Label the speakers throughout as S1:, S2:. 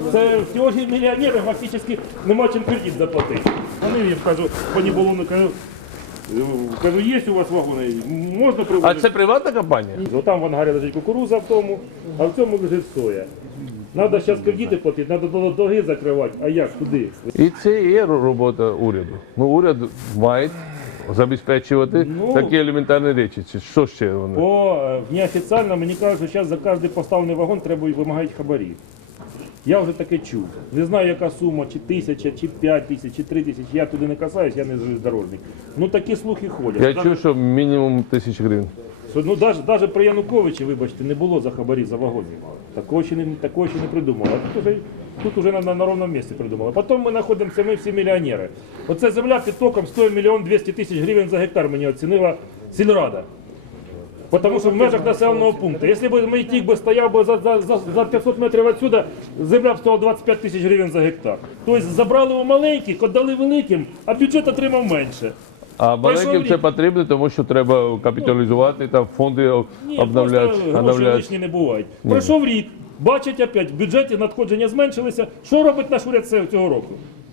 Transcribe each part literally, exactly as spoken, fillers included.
S1: Це сьогодні мільйонери фактично нема чим кредит заплатити. Вони їм кажу, пані Болону, кажу, кажу, є у вас вагони, можна привозити?
S2: А це приватна компанія?
S1: Там в ангарі лежить кукуруза в тому, а в цьому лежить соя. Треба зараз кредити платити, треба долги закривати, а як, куди?
S2: І це є робота уряду. Ну, уряд має забезпечувати
S1: ну,
S2: такі елементарні речі. Що ще вони?
S1: По неофіційно мені кажуть, що зараз за кожен поставлений вагон треба вимагати хабарі. Я вже таке чув. Не знаю, яка сума, чи тисяча, чи п'ять тисяч, чи три тисячі. Я туди не касаюсь, я не железнодорожник. Ну такі слухи ходять.
S2: Я
S1: даже,
S2: чув, що мінімум тисяч гривень.
S1: Ну навіть при Януковичі, вибачте, не було за хабарі, за вагонів. Такого ще не, такого ще не придумали. А тут вже, тут вже на, на ровному місці придумали. Потім ми знаходимося, ми всі мільйонери. Оце земля під током стоїть мільйон двісті тисяч гривень за гектар, мені оцінила сільрада. Тому що в межах населеного пункту. Якщо б мій тік би стояв би за, за, за п'ятсот метрів відсюди, земля б стоїла двадцять п'ять тисяч гривень за гектар. Тобто забрали у маленьких, віддали великим, а бюджет отримав менше.
S2: А маленьким це потрібно, тому що треба капіталізувати, там фонди обновляти.
S1: Ні, просто гроші лишні не бувають.
S2: Ні.
S1: Пройшов рік, бачать опять, в бюджеті надходження зменшилися. Що робить наш уряд цього року?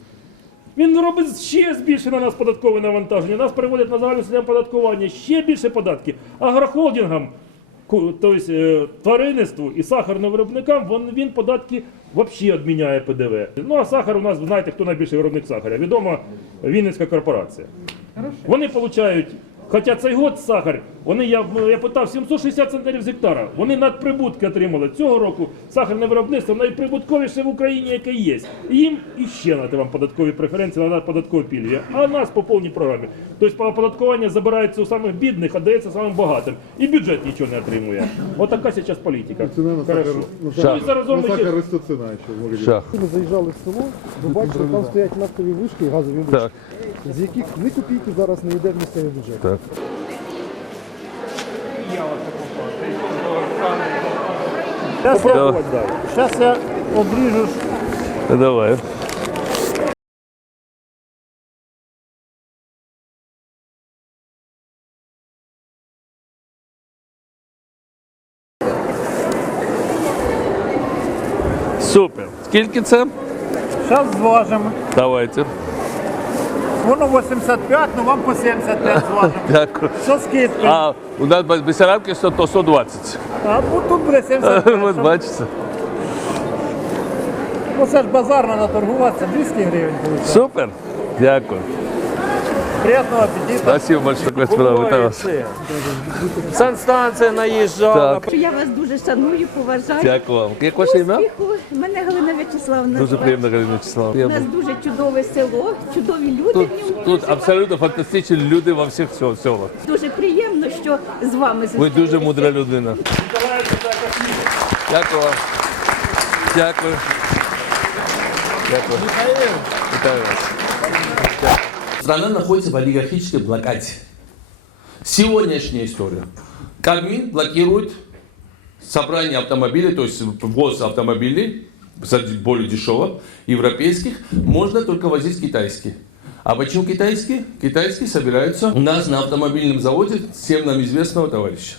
S1: Він робить ще більше на нас податкове навантаження. Нас переводять на загальну систему податкування, ще більше податки. Агрохолдингам, тобто тваринництву і сахарним виробникам, він, він податки взагалі відміняє П Д В. Ну а сахар у нас, знаєте, хто найбільший виробник сахаря? Відома Вінницька корпорація. Хорошо. Вони отримують, хоча цей год сахар, вони, я, я питав, сімсот шістдесят центнерів з гектара. Вони надприбутки отримали. Цього року сахарне виробництво найприбутковіше в Україні, яке є. І їм іще надати вам податкові преференції, надати податкові пільги. А нас по повній програмі. Тобто оподаткування забирається у самих бідних, а дається самим багатим. І бюджет нічого не отримує. Ось така зараз політика.
S3: Ціна на сахар, на сахар, на сахар росте ціна ще.
S2: Шах.
S4: Ми заїжджали в село, ви бачите, там стоять нафтові вишки і газові вишки,
S2: Так.
S4: з яких ні копійки зараз не йде в місцевий бюджет.
S2: Так.
S4: Зараз я, зараз я обріжу.
S2: Давай. Супер. Скільки це?
S4: Зараз зважимо.
S2: Давайте.
S4: Воно вісімдесят п'ять, ну вам по сімдесят п'ять зважимо.
S2: Дякую.
S4: Що скидка?
S2: А у нас без Бессарабки сто, сто двадцять.
S4: А тут буде сімдесят п'ять.
S2: От бачите.
S4: Ну це ж базар, треба торгуватися, двісті гривень виходить.
S2: Супер. Дякую.
S4: Приятного апетиту.
S2: Спасибо большое, такая справа. Вітаю вас.
S5: Санстанція наїжджала.
S2: Так.
S6: Я вас дуже шаную, поважаю.
S2: Дякую вам. Як ваше ім'я?
S6: Успіху. Мене Галина Вячеславовна.
S2: Дуже
S6: звати.
S2: приємно, Галина
S6: У
S2: Вячеславовна.
S6: нас дуже чудове село, чудові люди
S2: Тут,
S6: в ньому.
S2: тут абсолютно фантастичні люди во всіх селах.
S6: Дуже приємно, що з вами
S2: Ви
S6: зустрілися.
S2: дуже мудра людина. Дякую вам. Дякую. Дякую. Вітаю вас.
S7: Страна находится в олигархической блокаде. Сегодняшняя история. Кабмин блокирует собрание автомобилей, то есть ввоз автомобилей, более дешево, европейских, можно только возить китайские. А почему китайские? Китайские собираются у нас на автомобильном заводе всем нам известного товарища.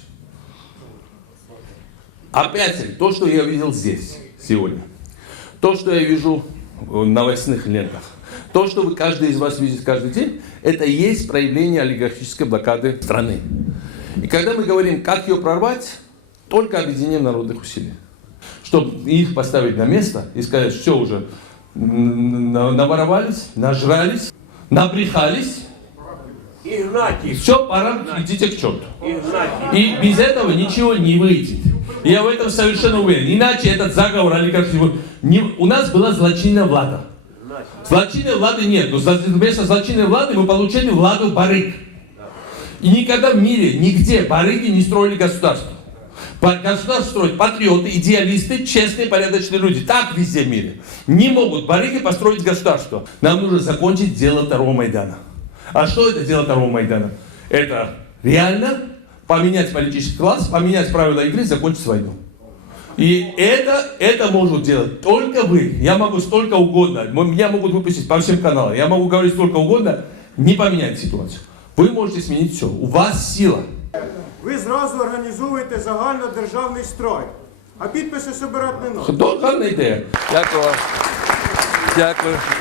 S7: Опять то, что я видел здесь сегодня. То, что я вижу в новостных лентах. То, что вы, каждый из вас видит каждый день, это и есть проявление олигархической блокады страны. И когда мы говорим, как ее прорвать, только объединением народных усилий. Чтобы их поставить на место и сказать, все уже, наворовались, нажрались, набрехались. Все, пора, идите к черту. И без этого ничего не выйдет. Я в этом совершенно уверен. Иначе этот заговор олигархический... У нас была злочинная влада. Злочинной влады нет, но вместо злочинной влады мы получили владу барыг. И никогда в мире, нигде барыги не строили государство. Государство строят патриоты, идеалисты, честные, порядочные люди. Так везде в мире. Не могут барыги построить государство. Нам нужно закончить дело второго Майдана. А что это дело второго Майдана? Это реально поменять политический класс, поменять правила игры, закончить войну. И это, это может делать только вы. Я могу столько угодно, меня могут выпустить по всем каналам, я могу говорить столько угодно, не поменять ситуацию. Ви можете змінити все. У вас сила.
S8: Ви зразу організовуєте загальнодержавний строй. А підписи собирати не треба.
S7: Хто гарна ідея?
S2: Дякую вам. Дякую.